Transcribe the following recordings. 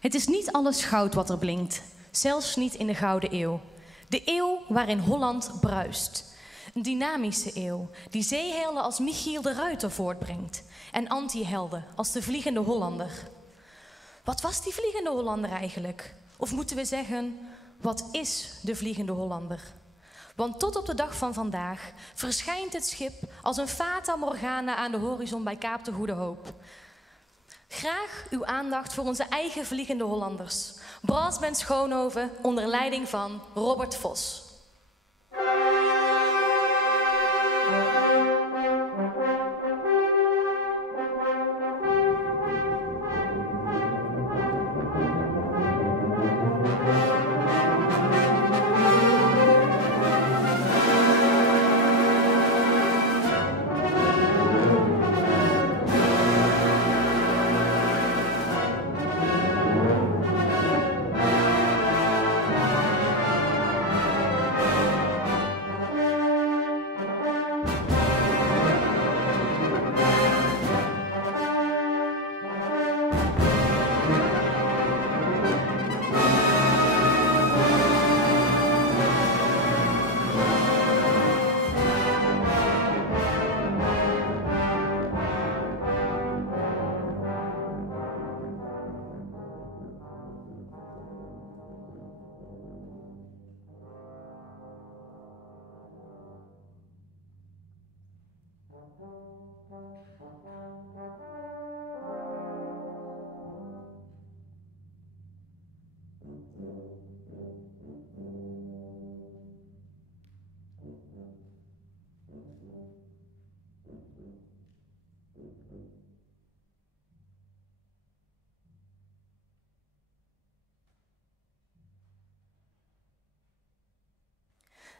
Het is niet alles goud wat er blinkt, zelfs niet in de Gouden Eeuw. De eeuw waarin Holland bruist. Een dynamische eeuw die zeehelden als Michiel de Ruiter voortbrengt en anti-helden als de Vliegende Hollander. Wat was die Vliegende Hollander eigenlijk? Of moeten we zeggen, wat is de Vliegende Hollander? Want tot op de dag van vandaag verschijnt het schip als een fata morgana aan de horizon bij Kaap de Goede Hoop. Graag uw aandacht voor onze eigen Vliegende Hollanders. Brassband Schoonhoven onder leiding van Robert Vos.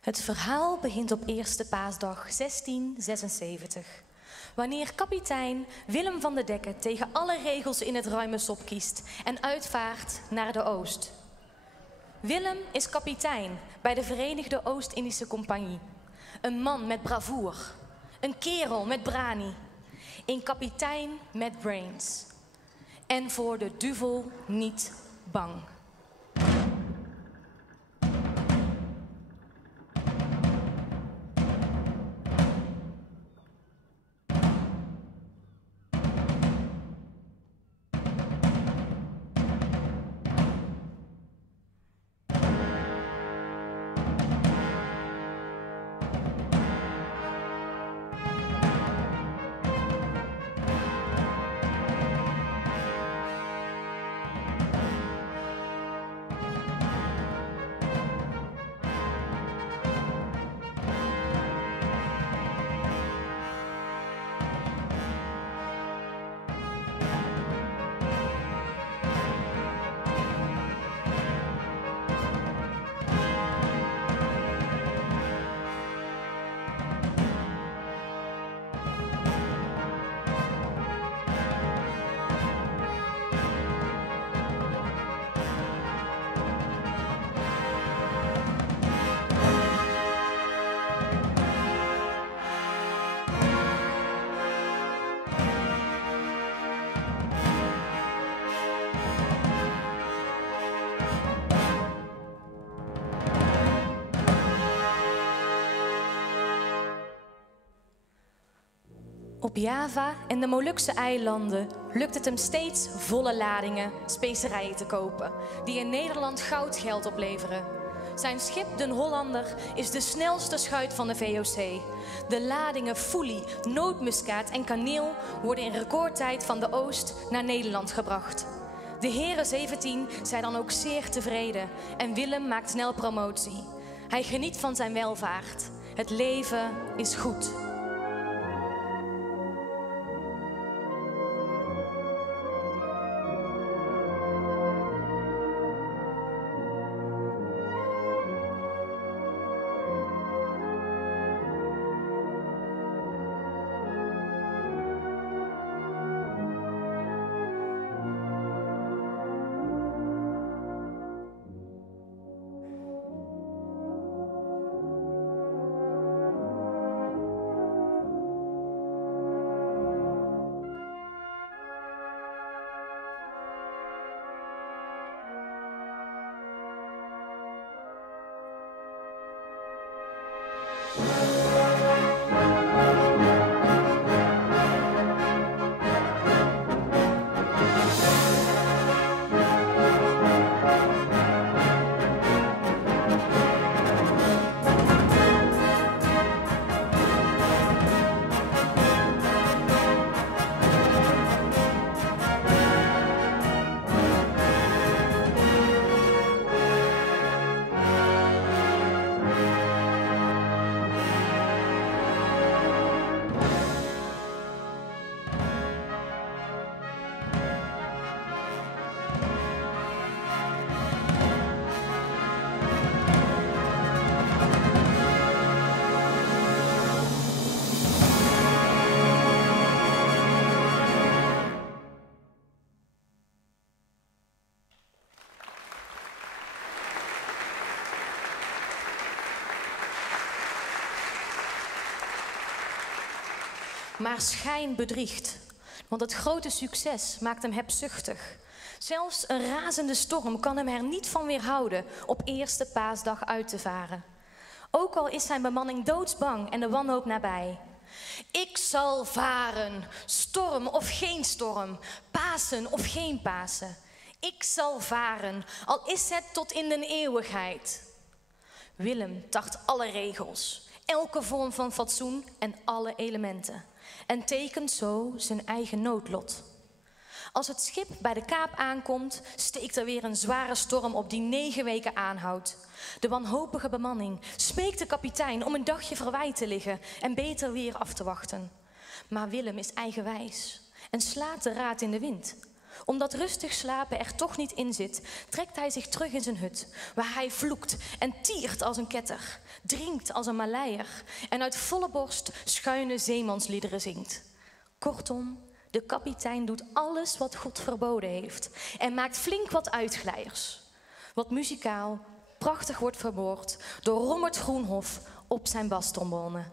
Het verhaal begint op Eerste Paasdag 1676, wanneer kapitein Willem van de Dekke tegen alle regels in het ruime sop kiest en uitvaart naar de Oost. Willem is kapitein bij de Verenigde Oost-Indische Compagnie. Een man met bravoure, een kerel met brani, een kapitein met brains. En voor de duivel niet bang. Op Java en de Molukse eilanden lukt het hem steeds volle ladingen specerijen te kopen, die in Nederland goudgeld opleveren. Zijn schip, de Hollander, is de snelste schuit van de VOC. De ladingen foelie, nootmuskaat en kaneel worden in recordtijd van de Oost naar Nederland gebracht. De heren 17 zijn dan ook zeer tevreden en Willem maakt snel promotie. Hij geniet van zijn welvaart. Het leven is goed. Maar schijn bedriegt, want het grote succes maakt hem hebzuchtig. Zelfs een razende storm kan hem er niet van weerhouden op eerste paasdag uit te varen. Ook al is zijn bemanning doodsbang en de wanhoop nabij. Ik zal varen, storm of geen storm, Pasen of geen Pasen. Ik zal varen, al is het tot in den eeuwigheid. Willem tart alle regels, elke vorm van fatsoen en alle elementen. En tekent zo zijn eigen noodlot. Als het schip bij de kaap aankomt, steekt er weer een zware storm op die 9 weken aanhoudt. De wanhopige bemanning smeekt de kapitein om een dagje verwijt te liggen en beter weer af te wachten. Maar Willem is eigenwijs en slaat de raad in de wind. Omdat rustig slapen er toch niet in zit, trekt hij zich terug in zijn hut, waar hij vloekt en tiert als een ketter, drinkt als een maleier en uit volle borst schuine zeemansliederen zingt. Kortom, de kapitein doet alles wat God verboden heeft en maakt flink wat uitglijers. Wat muzikaal prachtig wordt verwoord door Rommert Groenhof op zijn bastrombone.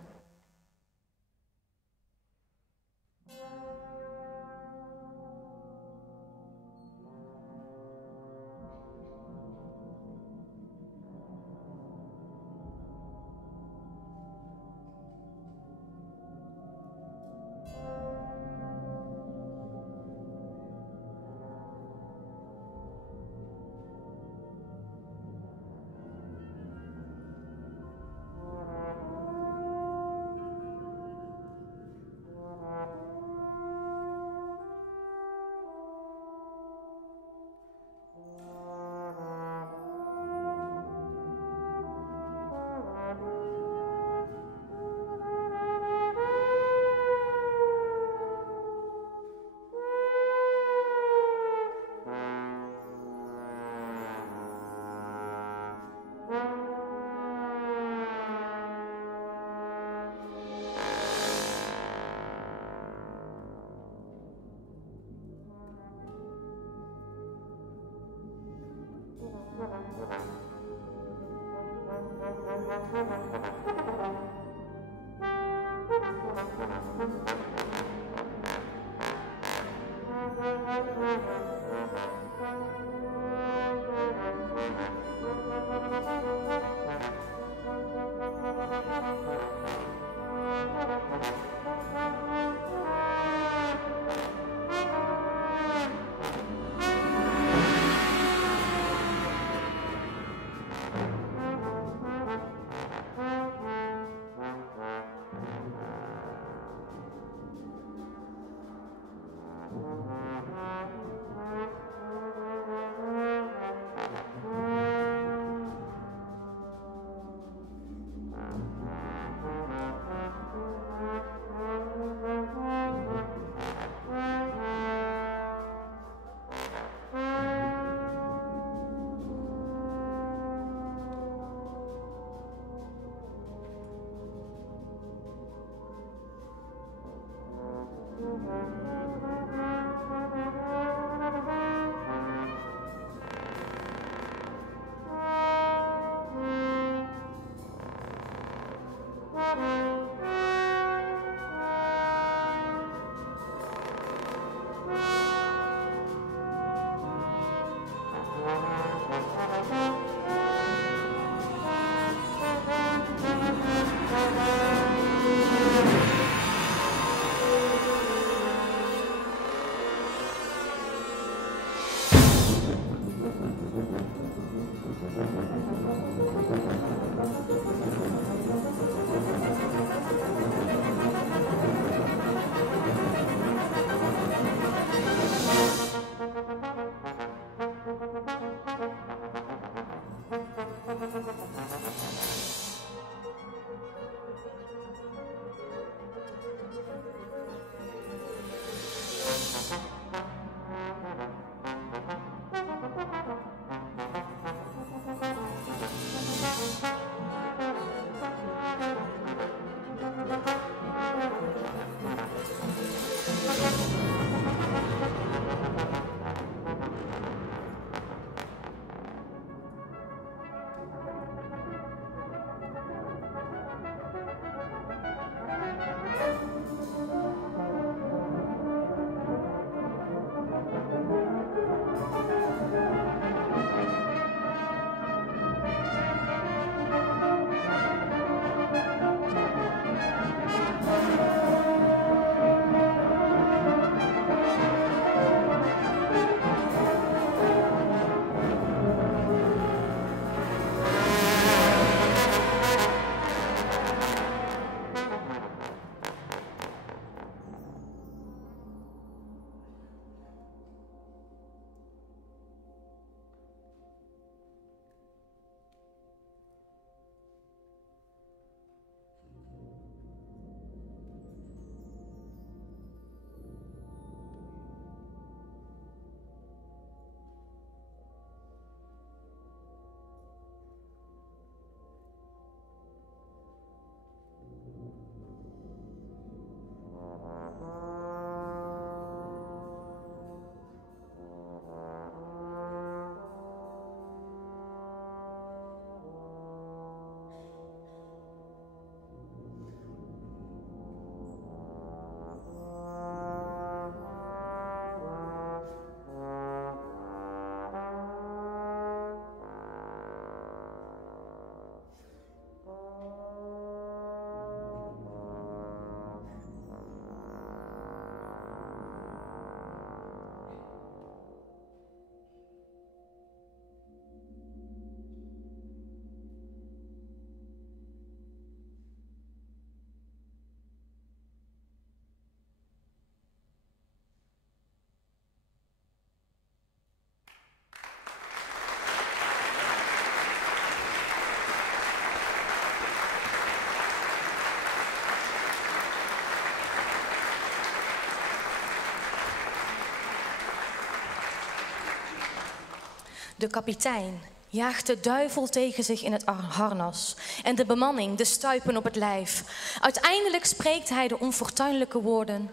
De kapitein jaagt de duivel tegen zich in het harnas en de bemanning de stuipen op het lijf. Uiteindelijk spreekt hij de onfortuinlijke woorden: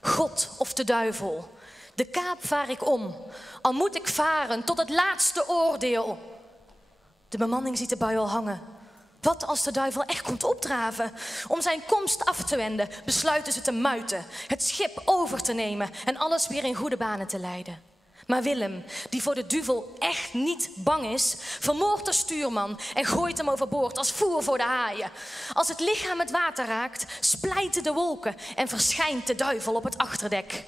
God of de duivel, de kaap vaar ik om, al moet ik varen tot het laatste oordeel. De bemanning ziet de bui al hangen. Wat als de duivel echt komt opdraven? Om zijn komst af te wenden, besluiten ze te muiten, het schip over te nemen en alles weer in goede banen te leiden. Maar Willem, die voor de duivel echt niet bang is, vermoordt de stuurman en gooit hem overboord als voer voor de haaien. Als het lichaam het water raakt, splijten de wolken en verschijnt de duivel op het achterdek.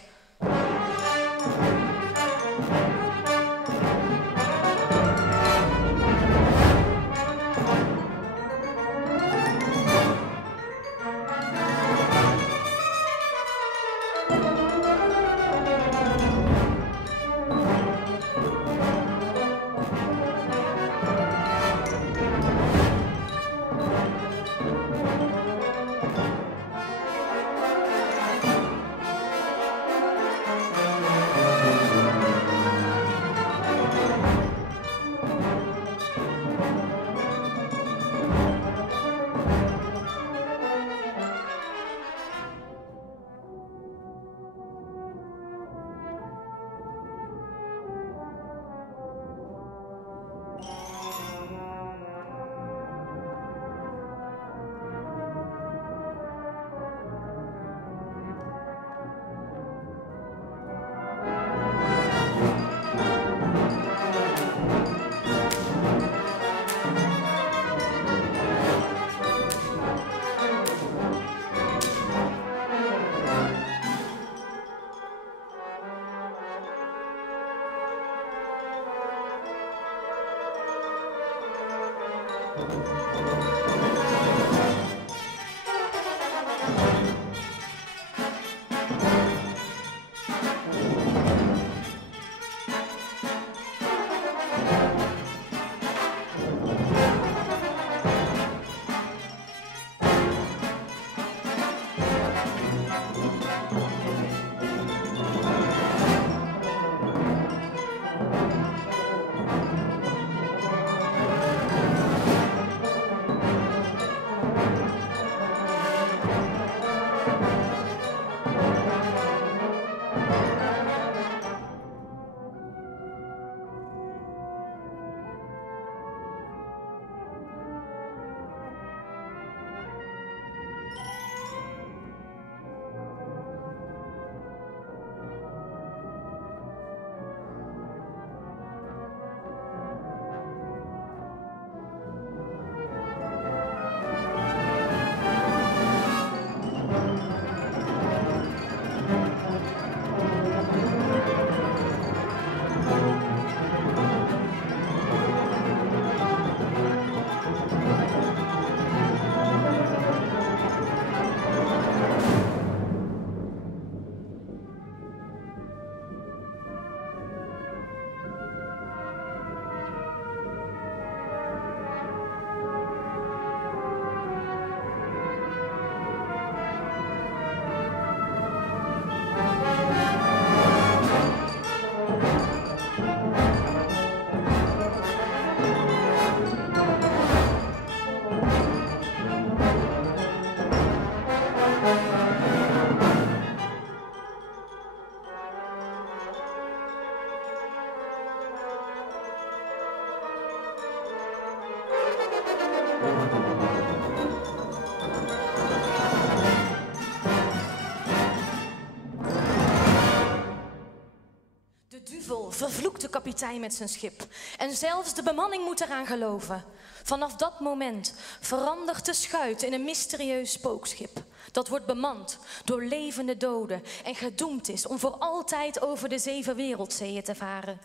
duivel vervloekt de kapitein met zijn schip. En zelfs de bemanning moet eraan geloven. Vanaf dat moment verandert de schuit in een mysterieus spookschip. Dat wordt bemand door levende doden en gedoemd is om voor altijd over de 7 wereldzeeën te varen.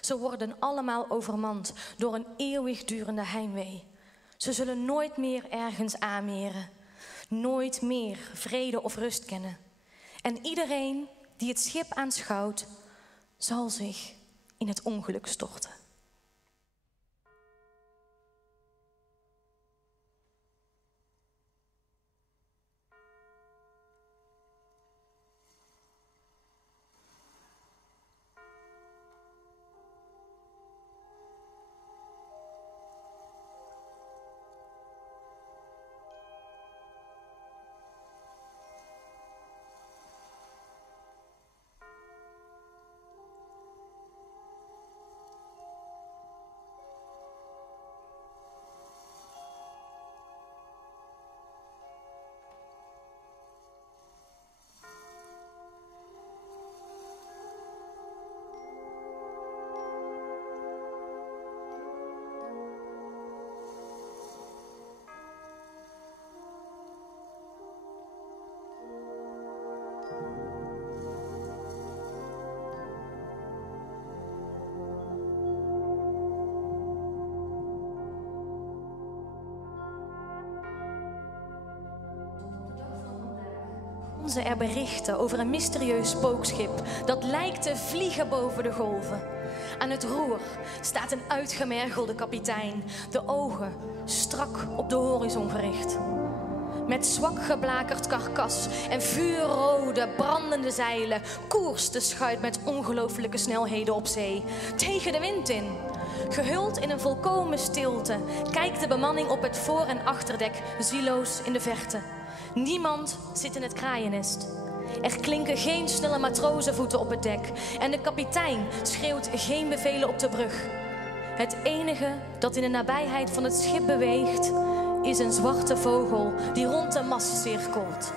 Ze worden allemaal overmand door een eeuwigdurende heimwee. Ze zullen nooit meer ergens aanmeren. Nooit meer vrede of rust kennen. En iedereen die het schip aanschouwt, zal zich in het ongeluk storten. ze er berichten over een mysterieus spookschip dat lijkt te vliegen boven de golven. Aan het roer staat een uitgemergelde kapitein, de ogen strak op de horizon gericht. Met zwak geblakerd karkas en vuurrode, brandende zeilen koerst de schuit met ongelooflijke snelheden op zee, tegen de wind in. Gehuld in een volkomen stilte kijkt de bemanning op het voor- en achterdek zieloos in de verte. Niemand zit in het kraaiennest. Er klinken geen snelle matrozenvoeten op het dek en de kapitein schreeuwt geen bevelen op de brug. Het enige dat in de nabijheid van het schip beweegt is een zwarte vogel die rond de mast cirkelt.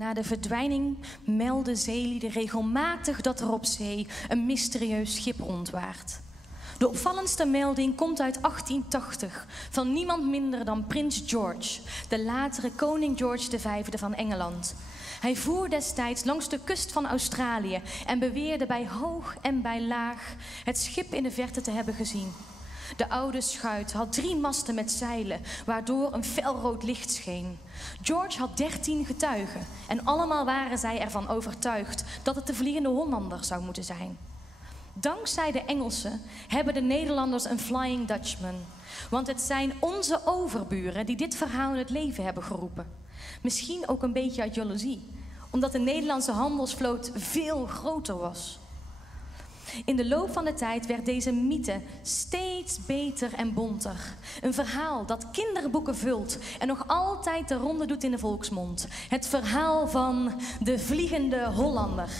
Na de verdwijning melden zeelieden regelmatig dat er op zee een mysterieus schip rondwaart. De opvallendste melding komt uit 1880 van niemand minder dan prins George, de latere koning George V van Engeland. Hij voer destijds langs de kust van Australië en beweerde bij hoog en bij laag het schip in de verte te hebben gezien. De oude schuit had 3 masten met zeilen, waardoor een felrood licht scheen. George had 13 getuigen en allemaal waren zij ervan overtuigd dat het de Vliegende Hollander zou moeten zijn. Dankzij de Engelsen hebben de Nederlanders een Flying Dutchman. Want het zijn onze overburen die dit verhaal in het leven hebben geroepen. Misschien ook een beetje uit jaloezie, omdat de Nederlandse handelsvloot veel groter was. In de loop van de tijd werd deze mythe steeds beter en bonter. Een verhaal dat kinderboeken vult en nog altijd de ronde doet in de volksmond. Het verhaal van de Vliegende Hollander.